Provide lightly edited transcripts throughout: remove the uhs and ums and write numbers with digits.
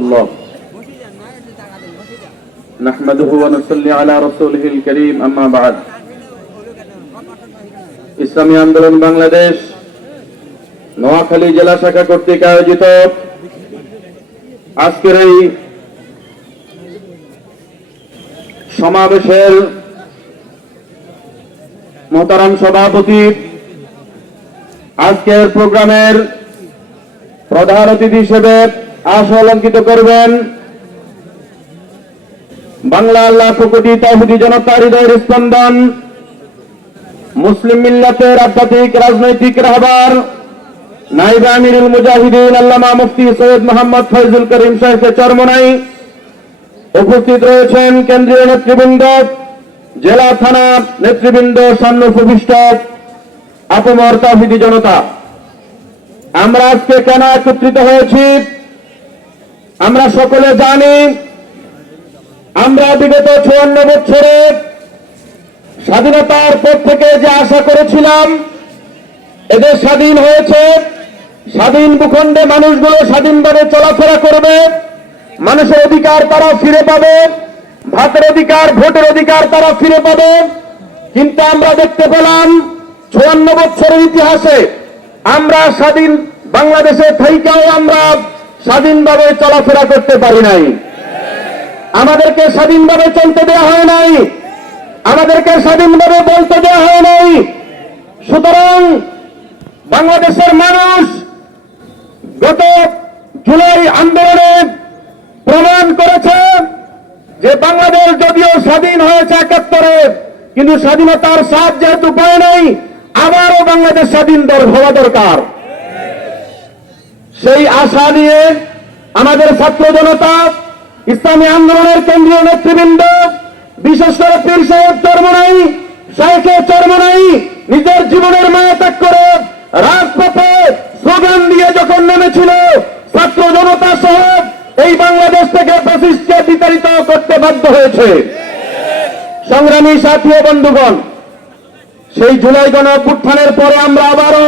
الله نحمده ونصلي على رسوله الكريم أما بعد ইসলামী আন্দোলন বাংলাদেশ নোয়াখালী জেলা শাখা কর্তৃক আয়োজিত আজকের এই সমাবেশের মোহতারাম সভাপতি, আজকের প্রোগ্রামের প্রধান অতিথি হিসেবে আসন অলঙ্কিত করবেন বাংলা আল্লাহ কোটি তাওহীদি জনতার হৃদয়ের স্পন্দন, মুসলিম মিল্লাতের আধ্যাত্মিক রাজনৈতিক রাহবার নায়েবে আমিরুল মুজাহিদিন আল্লামা মুফতি সৈয়দ মোহাম্মদ ফয়জুল করিম সাহেবকে চরমোনাই। উপস্থিত রয়েছেন কেন্দ্রীয় নেতৃবৃন্দ, জেলা থানা নেতৃবৃন্দ, সন্ন্যস্ত আপমর তাওহীদি জনতা। আমরা আজকে কেন একত্রিত হয়েছি আমরা সকলে জানি। আমরা বিগত ৫৪ বছরে স্বাধীনতার পর থেকে যে আশা করেছিলাম এদের স্বাধীন হয়েছে, স্বাধীন ভূখণ্ডে মানুষগুলো স্বাধীনভাবে চলাফেরা করবে, মানুষের অধিকার তারা ফিরে পাবে, ভাতের অধিকার, ভোটের অধিকার তারা ফিরে পাবে। কিন্তু আমরা দেখতে পেলাম ৫৪ বছরের ইতিহাসে আমরা স্বাধীন বাংলাদেশে থেকেও আমরা স্বাধীনভাবে চলাফেরা করতে পারি নাই। আমাদেরকে স্বাধীনভাবে চলতে দেওয়া হয় নাই, আমাদেরকে স্বাধীনভাবে বলতে দেওয়া হয় নাই। সুতরাং বাংলাদেশের মানুষ গত জুলাই আন্দোলনে প্রমাণ করেছে যে বাংলাদেশ যদিও স্বাধীন হয়েছে ৭১-এ, কিন্তু স্বাধীনতার স্বাদ যেহেতু পায় নাই, আবারও বাংলাদেশ স্বাধীন হওয়া দরকার। সেই আশা নিয়ে আমাদের ছাত্র জনতা, ইসলামী আন্দোলনের কেন্দ্রীয় নেতৃবৃন্দ, বিশেষ করে পীর সাহেব চরমোনাই, শাইখে চরমোনাই নিজের জীবনের মায়া ত্যাগ করে রাজপথে স্লোগান দিয়ে যখন নেমেছিল, ছাত্র জনতা সহ এই বাংলাদেশ থেকে ফ্যাসিস্টকে বিতাড়িত করতে বাধ্য হয়েছে। সংগ্রামী সাথী ও বন্ধুগণ, সেই জুলাই গণঅভ্যুত্থানের পরে আমরা আবারও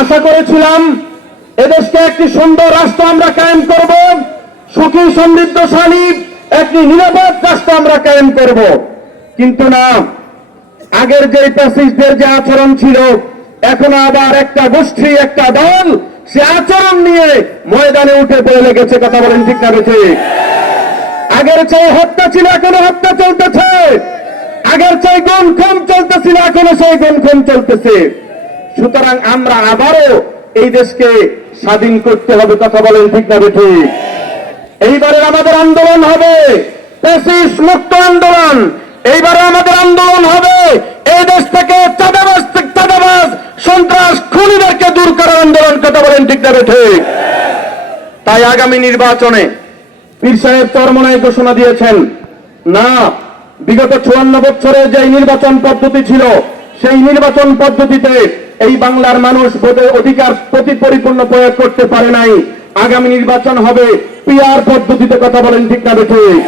আশা করেছিলাম এদেশকে একটি সুন্দর রাষ্ট্র আমরা কায়েম করব, সুখী সমৃদ্ধশালী একটি নিরাপদ রাষ্ট্র আমরা কায়েম করব। কিন্তু না, আগের যে ফ্যাসিস্টদের যে আচরণ ছিল, এখন আবার একটা গোষ্ঠী, একটা দল সে আচরণ নিয়ে ময়দানে উঠে পড়ে লেগেছে। কথা বলেন ঠিক না ঠিক? আগের চেয়ে হত্যা ছিল, এখনো হত্যা চলতেছে। আগের চেয়ে গুম খুন চলতেছিল, এখনো সেই গুম খুন চলতেছে। সুতরাং আমরা আবারও এই দেশকে স্বাধীন করতে হবে। কথা বলেন ঠিক না ঠিক? এইবারে আমাদের আন্দোলন হবে ফ্যাসিস্ট মুক্ত আন্দোলন। এইবারে আমাদের আন্দোলন হবে এই দেশ থেকে চাঁদাবাজ সন্ত্রাস খুনিদেরকে দূর করার আন্দোলন। কথা বলেন ঠিক না ঠিক? তাই আগামী নির্বাচনে পীর সাহেব চরমোনাই ঘোষণা দিয়েছেন, না, বিগত ৫৪ বছরে যে নির্বাচন পদ্ধতি ছিল সেই নির্বাচন পদ্ধতিতে এই বাংলার মানুষ ভোটের অধিকার পরিপূর্ণ প্রয়োগ করতে পারে নাই। আগামী নির্বাচন হবে পিআর পদ্ধতিতে। কথা বলেন ঠিক না ঠিক?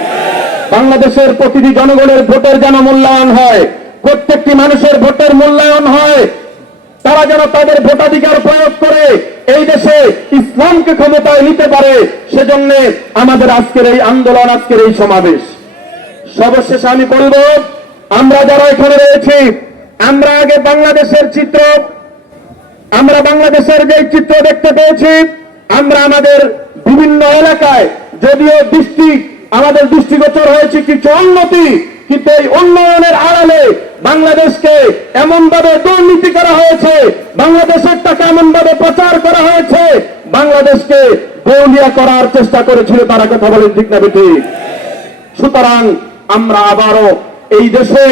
বাংলাদেশের প্রতিটি জনগণের ভোটের যেন মূল্যায়ন হয়, প্রত্যেকটি মানুষের ভোটের মূল্যায়ন হয়, তারা যেন তাদের ভোটাধিকার প্রয়োগ করে এই দেশে ইসলামকে ক্ষমতায় নিতে পারে। সেজন্য আমাদের আজকের এই আন্দোলন, আজকের এই সমাবেশ। সর্বশেষে আমি বলব, আমরা যারা এখানে রয়েছি, আমরা আগে বাংলাদেশের চিত্র, আমরা বাংলাদেশের যে চিত্র দেখতে পেয়েছি, আমরা আমাদের বিভিন্ন এলাকায় যদিও আমাদের দৃষ্টিগোচর হয়েছে কিছু উন্নতি, কিন্তু এই উন্নয়নের আড়ালে বাংলাদেশকে এমন ভাবে দুর্নীতি করা হয়েছে, বাংলাদেশের টাকা এমন ভাবে প্রচার করা হয়েছে, বাংলাদেশকে দেউলিয়া করার চেষ্টা করেছিল তারা। কথা বলেন ঠিক না ঠিক? সুতরাং আমরা আবারও এই দেশে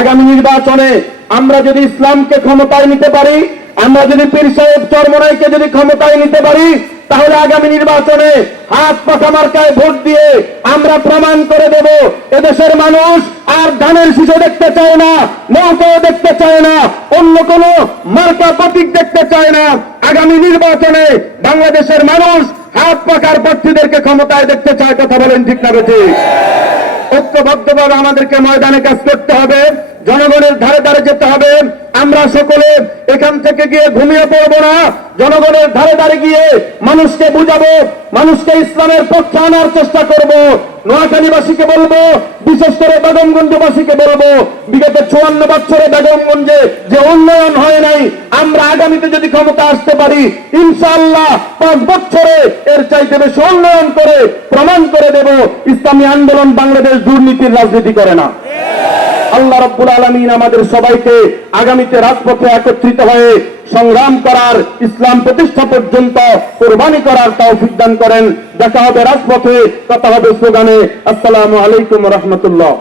আগামী নির্বাচনে আমরা যদি ইসলামকে ক্ষমতায় নিতে পারি, আমরা যদি পীর সাহেব চরমোনাইকে যদি ক্ষমতায় নিতে পারি, তাহলে আগামী নির্বাচনে হাত পাখা মার্কায় ভোট দিয়ে আমরা প্রমাণ করে দেব এদেশের মানুষ আর ধানের শীষে দেখতে চায় না, নৌকাও দেখতে চায় না, অন্য কোন মার্কা প্রতীক দেখতে চায় না। আগামী নির্বাচনে বাংলাদেশের মানুষ হাত পাখার প্রার্থীদেরকে ক্ষমতায় দেখতে চায়। কথা বলেন ঠিক না ঠিক? ঐক্যবদ্ধভাবে আমাদেরকে ময়দানে কাজ করতে হবে, জনগণের ধারে ধারে যেতে হবে। আমরা আমরা সকলে এখান থেকে গিয়ে ঘুমিয়ে পড়বো না, জনগণের ধারে ধারে গিয়ে মানুষকে বুঝাবো, মানুষকে ইসলামের পক্ষে আনার চেষ্টা করব। নোয়াখালীবাসীকে বলবো, বিশেষ করে বেগমগঞ্জবাসীকে বলবো, বিগত 54 বছরে বেগমগঞ্জে যে উন্নয়ন হয় নাই, আমরা আগামীতে যদি ক্ষমতা আসতে পারি ইনশাআল্লাহ 5 বছরে এর চাইতে বেশি উন্নয়ন করে প্রমাণ করে দেব ইসলামী আন্দোলন বাংলাদেশ দুর্নীতির রাজনীতি করে না। আল্লাহ রাব্বুল আলামিন আমাদের সবাইকে আগামীতে রাজপথে একত্রিত হয়ে সংগ্রাম করার, ইসলাম প্রতিষ্ঠা পর্যন্ত কোরবানি করার তৌফিক দান করেন। দেখা হবে রাজপথে, কথা হবে স্লোগানে। আসসালামু আলাইকুম ওয়া রাহমাতুল্লাহ।